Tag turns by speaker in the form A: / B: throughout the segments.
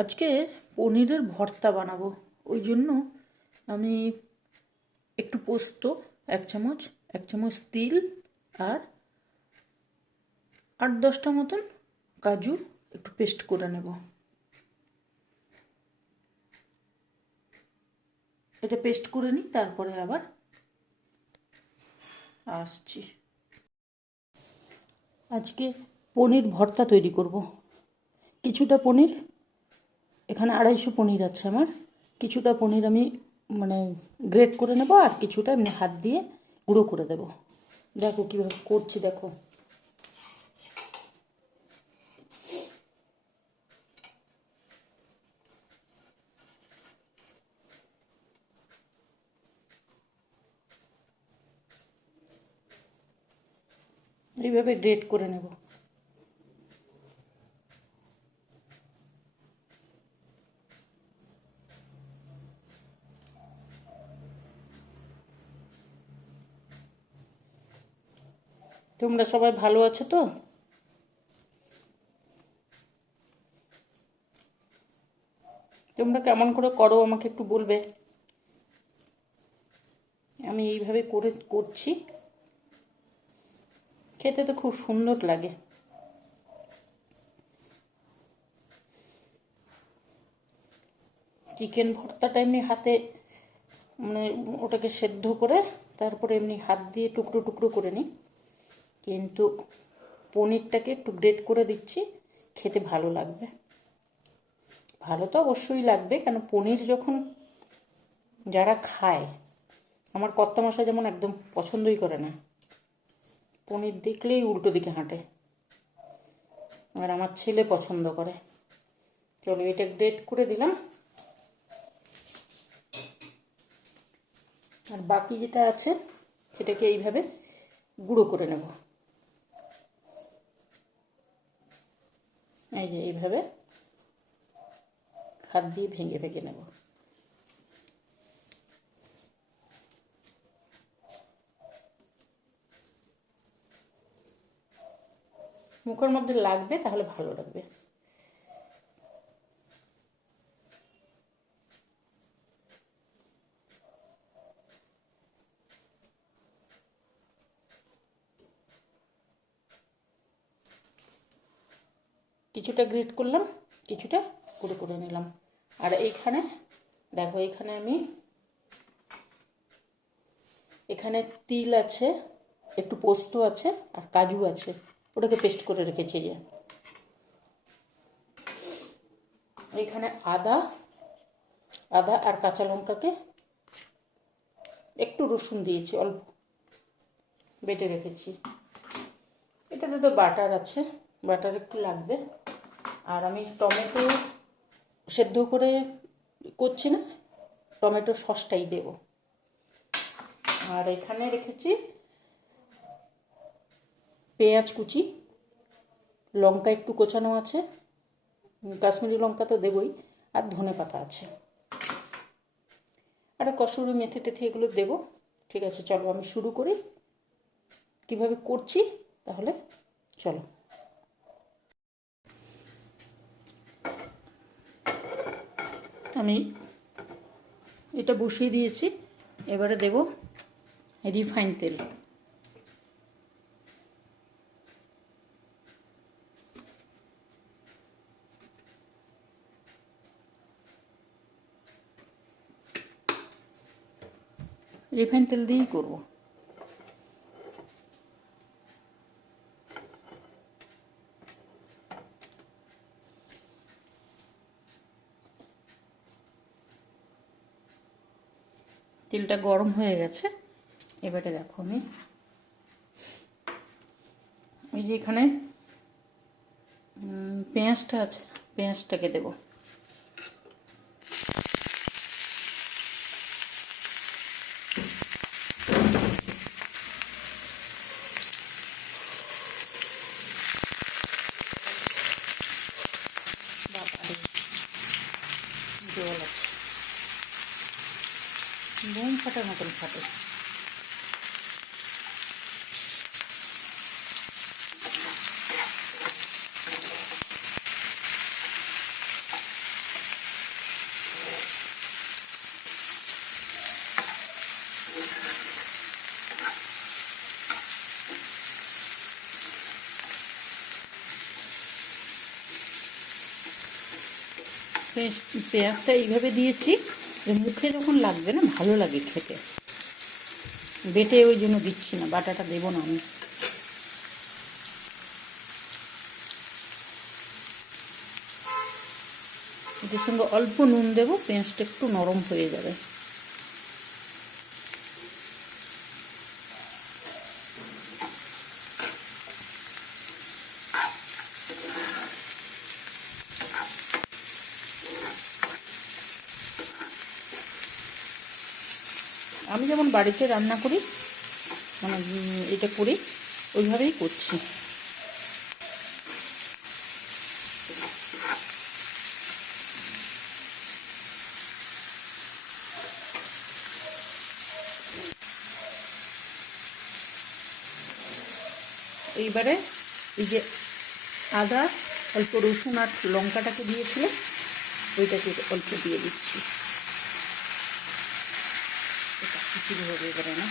A: আজকে পনিরের ভর্তা বানাবো। ওই জন্য আমি একটু পোস্ত, এক চামচ এক চামচ তিল আর আট দশটা মতন কাজু একটু পেস্ট করে নেব। এটা পেস্ট করে নিই, তারপরে আবার আসছি। আজকে পনির ভর্তা তৈরি করব। কিছুটা পনির এখানে আড়াইশো পনির আছে আমার। কিছুটা পনির আমি মানে গ্রেট করে নেব আর কিছুটা এমনি হাত দিয়ে গুঁড়ো করে দেব। দেখো কীভাবে করছি, দেখো। এইভাবে গ্রেট করে নেব। তোমরা সবাই ভালো আছো তো? তোমরা কেমন করে করো, আমাকে একটু বলবে? আমি এইভাবে করে, করছি। খেতে তো খুব সুন্দর লাগে। চিকেন ভর্তাটা এমনি হাতে মানে ওটাকে সেদ্ধ করে, তারপরে এমনি হাত দিয়ে টুকরো টুকরো করে নিই। কিন্তু পনিরটাকে একটু গ্রেট করে দিচ্ছি, খেতে ভালো লাগবে। ভালো তো অবশ্যই লাগবে, কেন পনির যখন যারা খায়, আমার কর্তা মশা যেমন একদম পছন্দই করে না, পনির দেখলেই উল্টো দিকে হাঁটে। আর আমার ছেলে পছন্দ করে। চলো এটা গ্রেট করে দিলাম। আর বাকি যেটা আছে, সেটাকে এইভাবে গুঁড়ো করে নেব। এই যে এইভাবে হাত দিয়ে ভেঙে ভেঙে নেব। মুখের মধ্যে লাগবে তাহলে ভালো লাগবে। কিছুটা গ্রিট করলাম, কিছুটা করে করে নিলাম। আর এইখানে, দেখো এইখানে আমি, এখানে তিল আছে, একটু পোস্ত আছে আর কাজু আছে। ওটাকে পেস্ট করে রেখেছি যে। এখানে আদা আদা আর কাঁচা লঙ্কাকে একটু রসুন দিয়েছি, অল্প বেটে রেখেছি। এটাতে তো বাটার আছে, বাটার একটু লাগবে। আর আমি টমেটো সেদ্ধ করে করছি না, টমেটো সসটাই দেব। আর এখানে রেখেছি পেঁয়াজ কুচি, লঙ্কা একটু কোচানো আছে, কাশ্মীরি লঙ্কা তো দেবই, আর ধনে পাতা আছে। আর কসুরি মেথি টেথি এগুলো দেবো। ঠিক আছে, চলো আমি শুরু করি। কীভাবে করছি, তাহলে চলো। আমি এটা বসিয়ে দিয়েছি। এবারে দেব রিফাইন তেল। রিফাইন তেল দিয়েই করব। তেলটা গরম হয়ে গেছে। এবারে দেখো আমি। ওই যে এখানে পেঁয়াজটা আছে পেঁয়াজটাকে দেবো। ফাটার মতন ফাটে। পেঁয়াজটা এইভাবে দিয়েছি। যে মুখে যখন লাগবে না, ভালো লাগে খেতে। বেটে ওই জন্য দিচ্ছি না, বাটাটা দেবো না আমি। সঙ্গে অল্প নুন দেবো, পেঁয়াজটা একটু নরম হয়ে যাবে। আমি যেমন বাড়িতে রান্না করি মানে এটা করি, ওইভাবেই করছি। এইবারে এই যে আদা, অল্প রসুন আর লঙ্কাটাকে দিয়েছিল ওইটাকে অল্প দিয়ে দিচ্ছি। খিচুড়ি হবে এবারে না?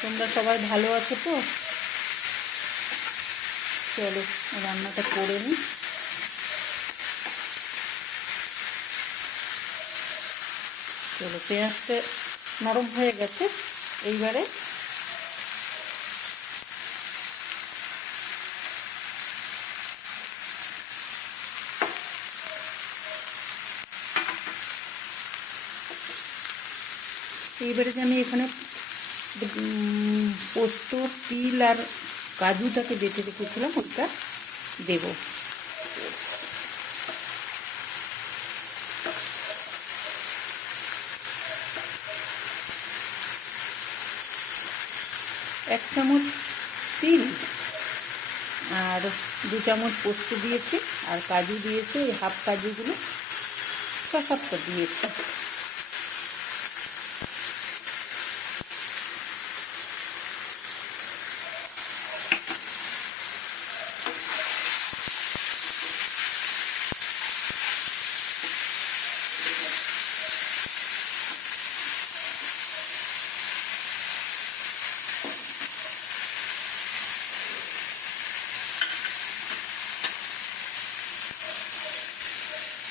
A: তোমরা সবাই ভালো আছো তো? চলো রান্নাটা করে নিই চলো পেঁয়াজটা নরম হয়ে গেছে, এইবারে এইবারে যে আমি এখানে পোস্ত, তিল আর কাজুটাকে বেটে রেখেছিলাম ওইটা দেবো। এক চামচ তিল আর দু চামচ পোস্ত দিয়েছি আর কাজু দিয়েছি ওই হাফ কাজুগুলো সব দিয়েছি।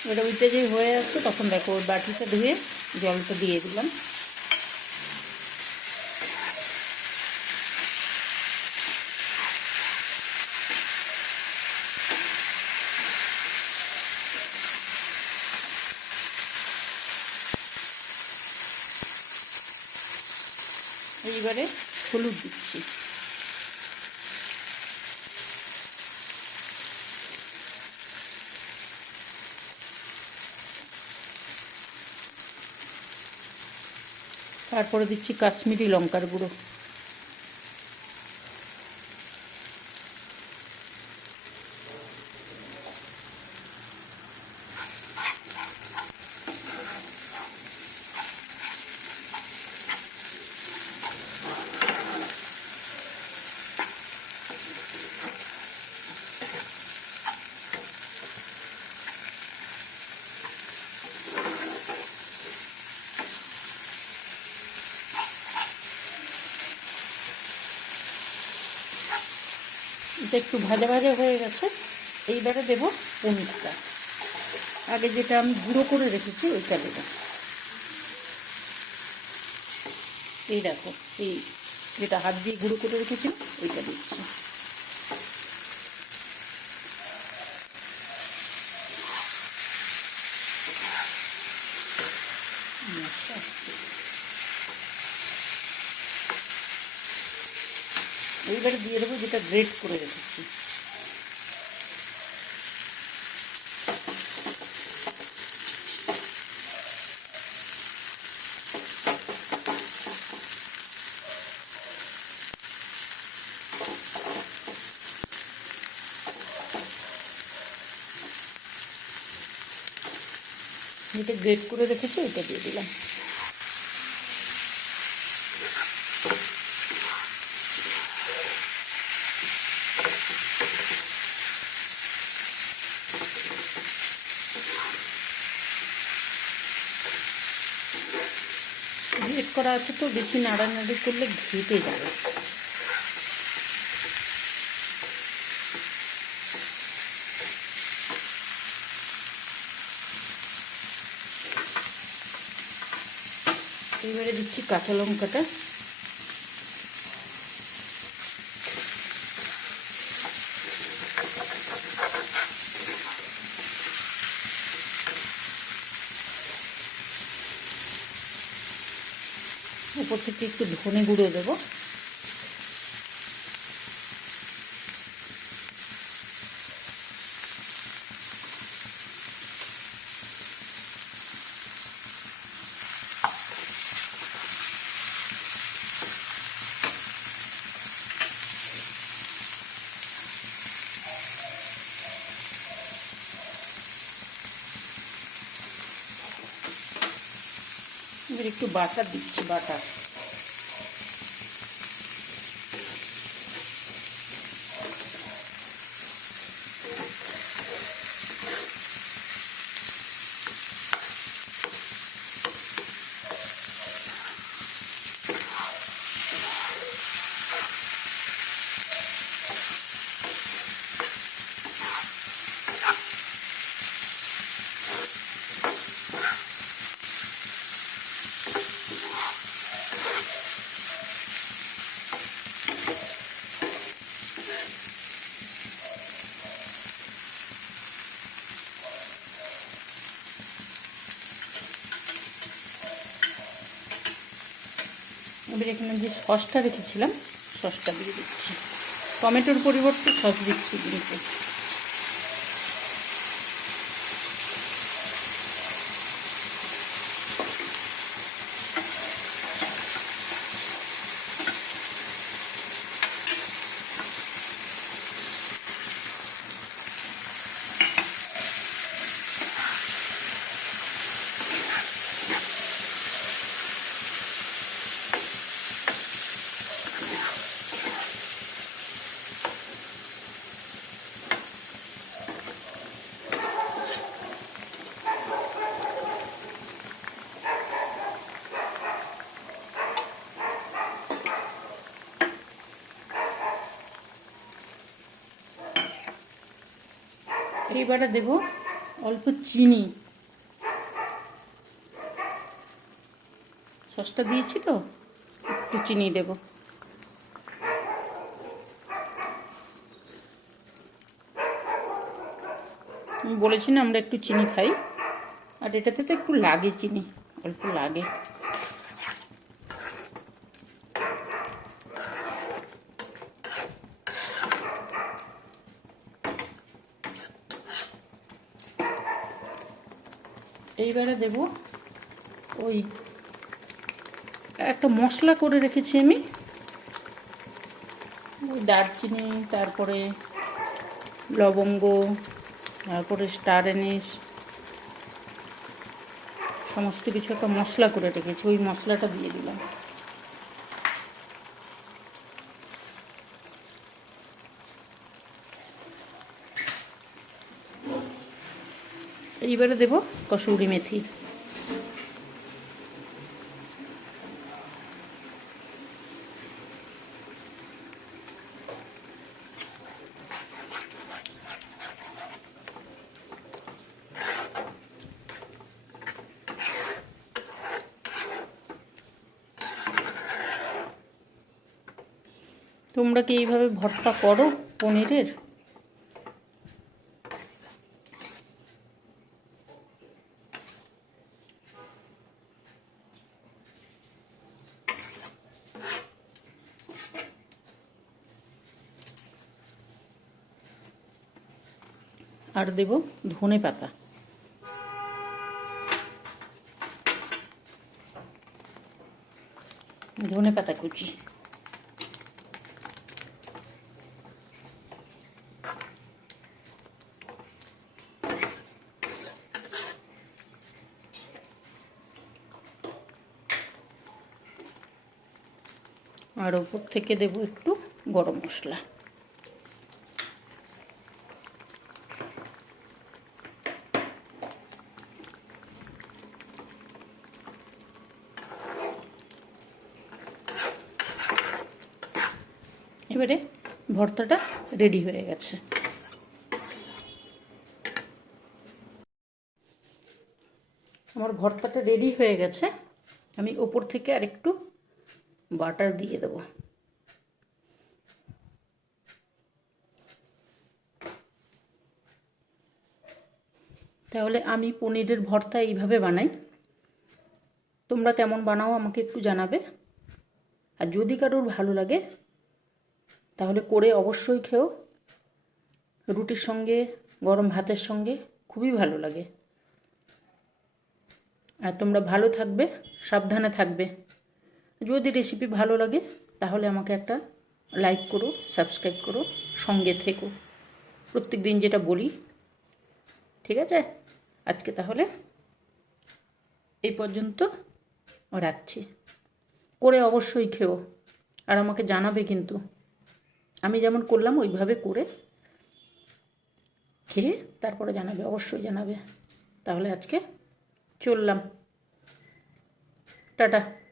A: এবার ওইটা যে হয়ে আসছে, তখন দেখো ওই বাটিটা ধুয়ে জলটা দিয়ে দিলাম। এইবারে হলুদ দিচ্ছি। তারপরে দিচ্ছি কাশ্মীরি লঙ্কার গুঁড়ো। এটা একটু ভাজে ভাজা হয়ে গেছে। এইবারে দেব পনিরটা। আগে যেটা আমি গুঁড়ো করে রেখেছি, ওইটা দেব। এই দেখো, এই যেটা হাত দিয়ে গুঁড়ো করে রেখেছি ওইটা দিচ্ছি আচ্ছা এইবারে দিয়ে দেবো যেটা গ্রেট করে রেখেছি। যেটা গ্রেট করে রেখেছি ওইটা দিয়ে দিলাম। করা আছে তো বেশি নাড়ানাড়ি করলে ঘেটে যাবে। এবারে দিচ্ছি কাঁচা লঙ্কাটা। উপর একটু ধনে গুঁড়ো দেবো। একটু বাটার দিচ্ছি বাটার এবার এখানে যে সসটা রেখেছিলাম সসটা দিয়ে দিচ্ছি। টমেটোর পরিবর্তে সস দিচ্ছি কিন্তু এইবারে দেব অল্প চিনি। সসটা দিয়েছি তো, একটু চিনি দেব। বলেছি না আমরা একটু চিনি খাই, আর এটাতে তো একটু লাগে চিনি, অল্প লাগে। এইবারে দেব ওই একটা মশলা করে রেখেছি আমি। ওই দারচিনি, তারপরে লবঙ্গ, তারপরে স্টার এনিস সমস্ত কিছু একটা মশলা করে রেখেছি। ওই মশলাটা দিয়ে দিলাম। এইবারে দেব কসুরি মেথি। তোমরা কি এইভাবে ভর্তা করো পনিরের? আর দেব ধনে পাতা। ধনে পাতা কুচি। আর ওপর থেকে দেব একটু গরম মশলা। ভর্তাটা রেডি হয়ে গেছে। আমার ভর্তাটা রেডি হয়ে গেছে। আমি ওপর থেকে আর একটু বাটার দিয়ে দেবো। তাহলে আমি পনিরের ভর্তা এইভাবে বানাই। তোমরা কেমন বানাও আমাকে একটু জানাবে। আর যদি কারোর ভালো লাগে তাহলে করে অবশ্যই খেও। রুটির সঙ্গে, গরম ভাতের সঙ্গে খুবই ভালো লাগে। আর তোমরা ভালো থাকবে, সাবধানে থাকবে। যদি রেসিপি ভালো লাগে, তাহলে আমাকে একটা লাইক করো সাবস্ক্রাইব করো, সঙ্গে থেকো। প্রত্যেক দিন যেটা বলি, ঠিক আছে? আজকে তাহলে এই পর্যন্ত রাখছি। করে অবশ্যই খেও। আর আমাকে জানাবে কিন্তু। আমি যেমন করলাম ওইভাবে করে খেয়ে তারপরে জানাবে অবশ্যই জানাবে। তাহলে আজকে চললাম। টাটা।